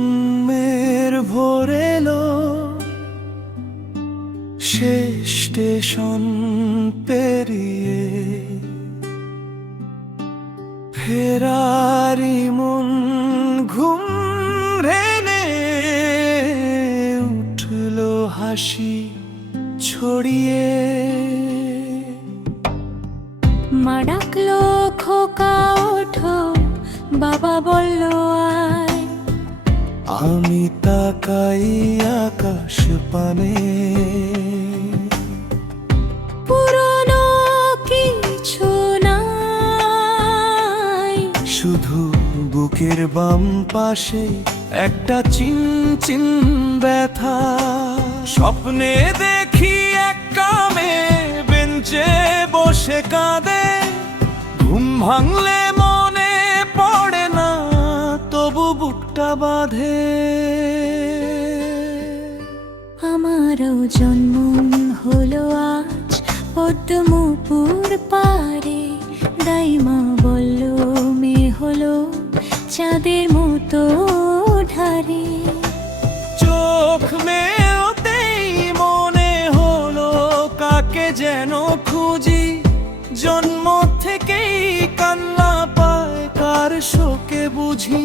জন্মের ভোর এলো, শেষ স্টেশন পেরিয়ে ফেরারি মন ঘুম রেনে উঠলো হাসি ছড়িয়ে। মা ডাকলো খোকা ওঠো, বাবা বলল আয়। আমি তাকাই আকাশ পানে, পুরনো কিছু নাই, শুধু বুকের বাম পাশে একটা চিনচিন ব্যথা। স্বপ্নে দেখি এক কামে বেঞ্চে বসে কাঁদে, ঘুম ভাঙলে মনে পড়ে না, তবু বুকটা বাঁধে। আমারও জন্ম হলো আজ পদ্মপুর পারে। দাইমা বলল মেয়ে হলো চাঁদের মতো ধারে। চোখ মেলতেই মনে হলো কাকে যেন খুঁজি, জন্ম থেকেই কান্না পায় কার শোকে বুঝি।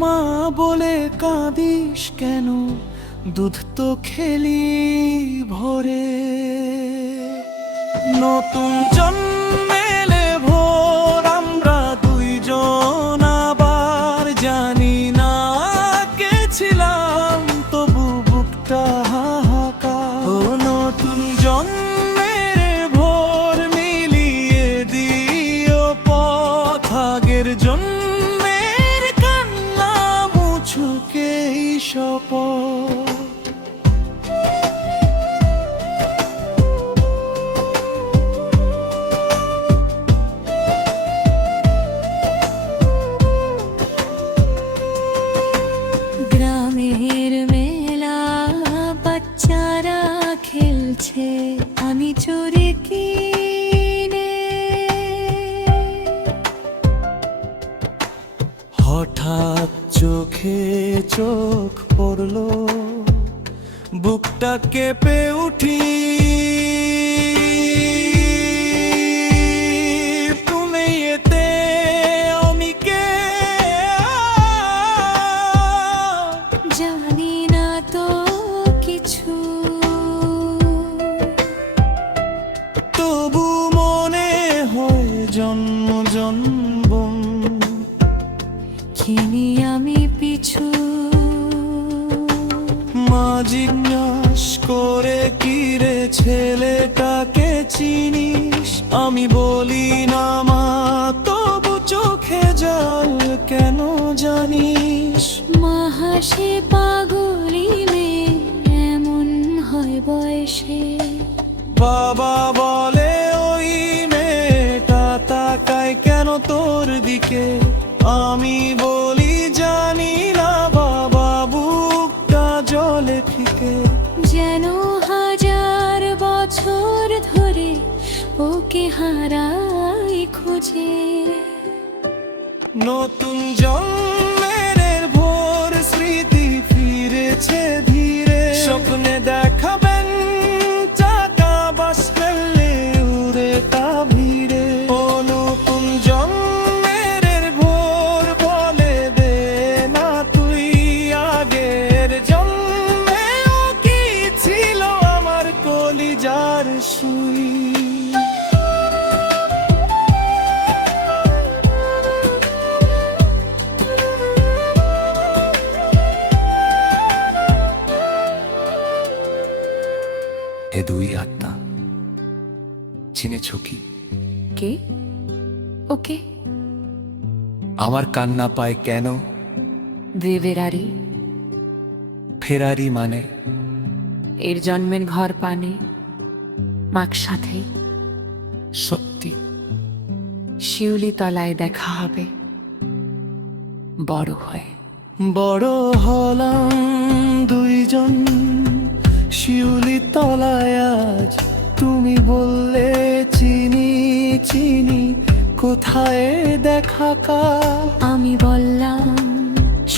মা বলে কাঁদিস কেন, দুধ তো খেলি ভরে। নতুন জন্মেলে ভোর আমরা দুইজন আবার, জানি না কে ছিলাম তবু বুকটা হাহাকার। ও নতুন জন্মের ভোর মিলিয়ে দিও পথ, আগের জন্মের কান্না মুছুকে শপথ। গ্রামের মেলা বাচ্চারা খেলছে, আমি চোরে কিনে। হঠাৎ চোখে চোখ পড়লো, বুকটা কেঁপে উঠি। তুমি এতে আমি কে জানি না তো কিছু, তবু মনে হয় জন্ম জন্ম চিনি আমি পিছু। মা জিজ্ঞাস করে কি রে ছেলেটাকে চিনিস, আমি বলি না মা, তবু চোখে জল কেন জানিস। মা হাসে পাগলি মেয়ে এমন হয় বয়সে। বাবা বলে ওই মেয়েটা তাকায় কেন তোর দিকে, আমি বলি জানি না বাবা, বুকটা জলে ফিকে। যেন হাজার বছর ধরে ওকে হারাই খুঁজে। নতুন জন্মের ভোর স্মৃতি ফিরেছে ধীরে, স্বপ্নে দেখাবেন চাকা বাস ফেললে উড়ে তা ভিড়ে। ও নতুন জন্মের ভোর বলে দে না তুই, আগের জন্মেও কি ছিল আমার কলিজার সুই। এ দুই আত্মা চিনেছ কি? কে? ওকে আমার কান্না পায় কেন? দেবেরারি ফেরারি মানে এর জন্মের ঘর পানে, মাক সাথে সত্যি শিউলি তলায় দেখা হবে বড় হয়ে। বড় হলাম দুইজন শিউলি তলায় আজ, তুমি বললে চিনি চিনি, কোথায় দেখা কাল। আমি বললাম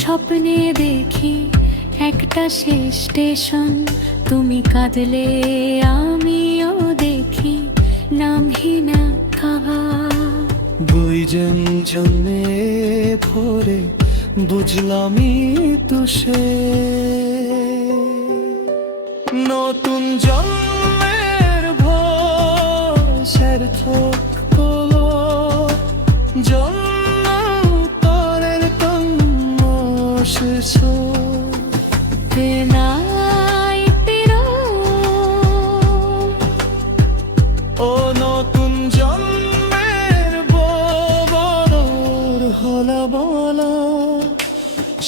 স্বপ্নে দেখি একটা শেষ স্টেশন, তুমি কাঁদলে আমিও দেখি নামহীনা খাবার। দুইজন জন্মে ভরে বুঝলামই তো সে, নতুন জন্মের ভোর সার্থক হলো, জন্মান্তরের কর্ম শেষ। তেনাই পেরো ও নতুন জন্মের বদর হলা বলা,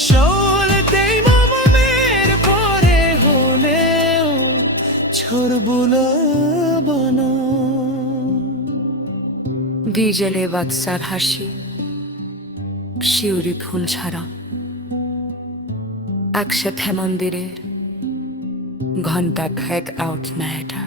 শোলতেই মামের পরে হলেও ছড়বুলা বানা। ডিজেলে বাদশার হাসি, শিউরি ফুল ছাড়া, একসাথে মন্দিরের ঘন্টা খায়েক আউট না এটা।